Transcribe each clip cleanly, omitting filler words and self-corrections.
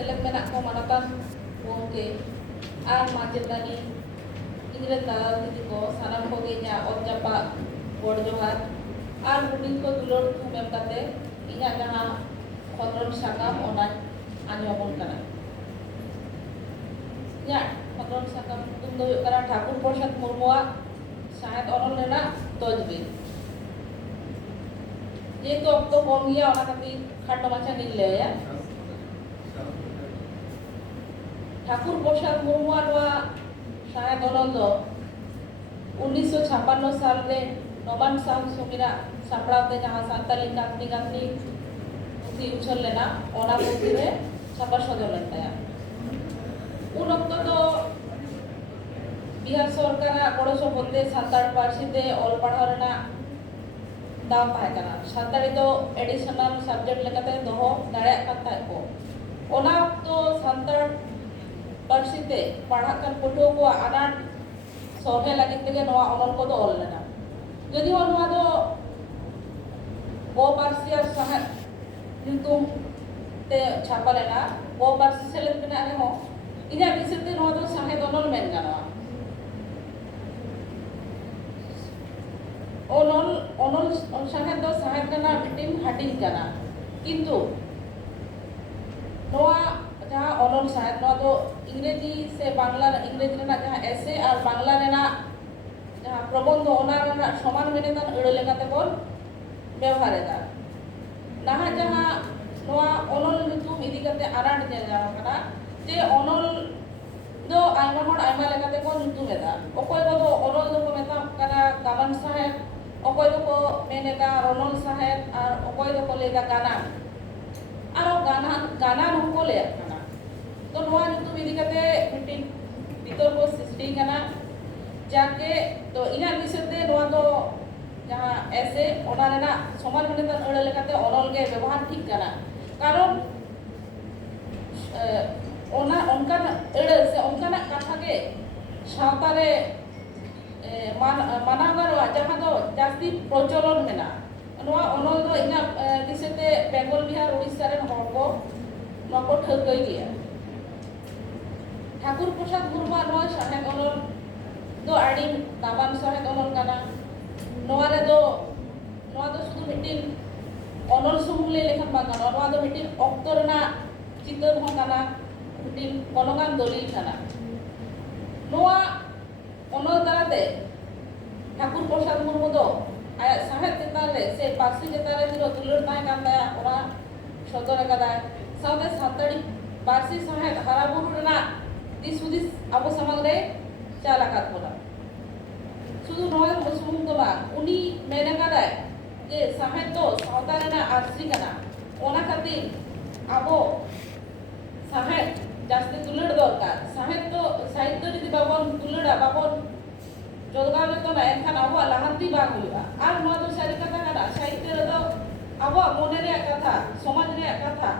seleb menak ko manatan gongke ar majedani ingret dala didi ko sanam ko ge nya odjapa god johar ar hudin ko dulor thumem kate inya jaha khondron sakam ona anyobon kana nya khondron sakam tum do kara Thakur Prasad Murmuwa sahet onol rena tojbi যেহেতু অক্ত কম গিয়া ওনা খাতি খাটো মাছা নিলে ঠাকুর প্রসাদ মুর্মুয়ার সাহেব অনন্দ 1956 সালে নবান সাহ সুমিরা সাপড়াতে যাহা সান্তালি কাতনি কাতনি পুঁথি উছল লেনা ওনা পুঁথিরে ছাপা সজলেন তায়া উন অক্ত তো বিহার সরকার গড় বলতে সান্তাল পার্সিতে অল পড়াও রেনা दाव ताहे कना सानताड़ी तो एडिशनल सब्जेक्ट लेकाते दोहो दाड़े काता को ओना तो सानताड़ पार्सीते पढ़ा कन पठो को आनाट सोहे लागित तेगे नोआ अनल को दो ऑल लेना यदि हो नोआ दो गो पार्सी और साहेब नितुम ते छापा लेना गो पार्सी से लेते ना हो इन्हें विषयते नोआ दो साहेब अनल मेन गाना অনল অনল সাহেব দো সাহেব কানা মিটিং হাটিং কানা কিন্তু নোয়া যাহা অনল সাহেব নোয়া দো ইংরেজি সে বাংলা ইংরেজি রেনা যাহা এসে আর বাংলা রেনা যাহা প্রবন্ধ ওনা রেনা সমান মেনে তান এড়ে লেখাতে বল ব্যবহার এদা নাহা যাহা নোয়া অনল নিতুম ইদি কাতে আনাট নেল যাওয়া কানা যে অনল দো আইমা হড় আইমা লেখাতে বল নিতুম এদা অকয় দো অনল দো কো মেতা কানা গামান সাহেব অকয় দো মেনেদা রনল সাহেব আর অকয় দো লেদা গানা আর গানা গানা নকো লে কানা তো নোয়া নিতুম ইদি কাতে মিটিং বিতর্ক সৃষ্টি কানা যাকে তো ইনা বিষয়তে নোয়া দো যাহা এসে ওনা রেনা সমান মেনে তান এড়ে লেখাতে অনল গে ব্যবহার ঠিক কানা কারণ ওনা অনকান এড়ে সে অনকানা কথা গে সাঁওতারে মানাবার যাহা দো জাস্তি প্রচলন মেনা নোয়া অনল দো ইনা দিসেতে বেঙ্গল বিহার উড়িষ্যা রেন হড় को নকো ঠকই গিয়া ঠাকুর প্রসাদ মুর্মুয়া নোয়া সাহেব অনল দো আড়ি দামান সাহেব অনল কানা নোয়া রে দো শুধু মিটিং অনল সুমুলে লেখান বা কানা নোয়া দো মিটিং অক্তর না চিতর হন কানা মিটিং গণগান দলিল কানা নোয়া অনল তারাতে ঠাকুর প্রসাদ মুর্মু দো আয়া সাহেব চেতারে সে পার্সি চেতারে দিলো দুলর তাই কান্দায়া ওরা সদর কাদায় সাথে সান্তাড়ি পার্সি সাহেব হারাবুরু রেনা দিস সুদিস আবো সমাজ রে চালাকাত বলা শুধু নয় মুসলিম তো বা উনি মেনে কাদায় যে সাহেব তো সাঁওতা রেনা আরসি কানা ওনা খাতির আবো সাহেব জাস্তি তুলড় দরকার সাহেব তো সাহিত্য যদি বাবন তুলড়া বাবন জলগাঁও তো না এখান আবো লাহান্তি বাং হইবা আর নোয়া তো সারি কথা কানা সাহিত্য রে তো আবো মনে রে কথা সমাজ রে কথা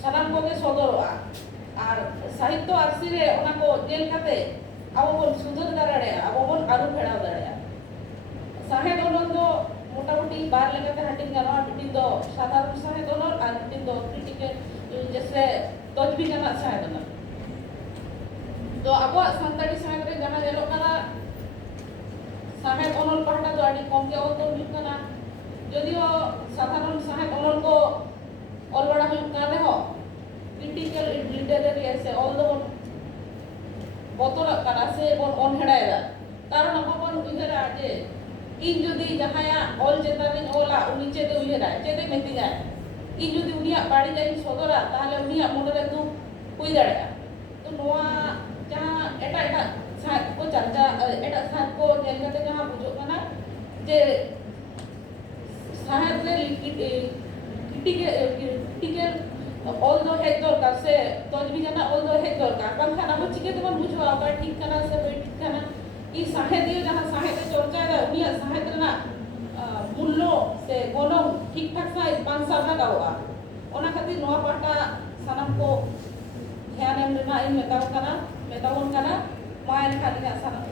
সানাম কোগে সদরবা আর সাহিত্য আরসি রে ওনা কো জেল কাতে আবো বন সুন্দর দাঁড়াড়ে আবো বন আরো ফেড়াও দাঁড়ায় সাহেব অনল দো মোটামুটি বার লেখাতে হাটিং গানা মিটিং দো সাধারণ সাহেব অনল আর মিটিং দো ক্রিটিক্যাল जैसे तजबी गाना साहेब ना तो अब सानताड़ी साहेब रे जहां जेलो काना साहेब अनल पाहटा तो आडी कम के ऑल तो हुई काना यदिओ साधारण साहेब अनल को ऑल बड़ा हुई काने हो क्रिटिकल लिटरेरी ऐसे ऑल दो बोतल काना से बोन ऑन हेडायदा कारण अब बोन उइहरा जे इन जदी जहाया ऑल जेतारिन ओला उनी चेदे उइहरा चेदे मेति जाय इन যদি উনিয়া বাড়ি যাই সদরা তাহলে উনিয়া মনে তো কই দাঁড়া তো নোয়া যাহা এটা এটা সাত কো চর্চা এটা সাত কো জেলকাতে যাহা বুঝো না যে সাহেব রে ক্রিটিক্যাল অল দো হেড দরকার সে তজবি জানা অল দো হেড দরকার বাংখানা হো চিকে দেবন বুঝো আবার ঠিক কানা সে বই ঠিক কানা ই সাহেব দিয়ে যাহা সাহেব চর্চা দা উনিয়া সাহেব না মূল্য সে গণম ঠিকঠাক সাইজ পাঁচ লাগাওয়া ওনা খাতির নোয়া পাটা সানাম কো ধ্যান এম রেনা ইন মেতাও কানা মেতাওন কানা মায়ের খালি সানাম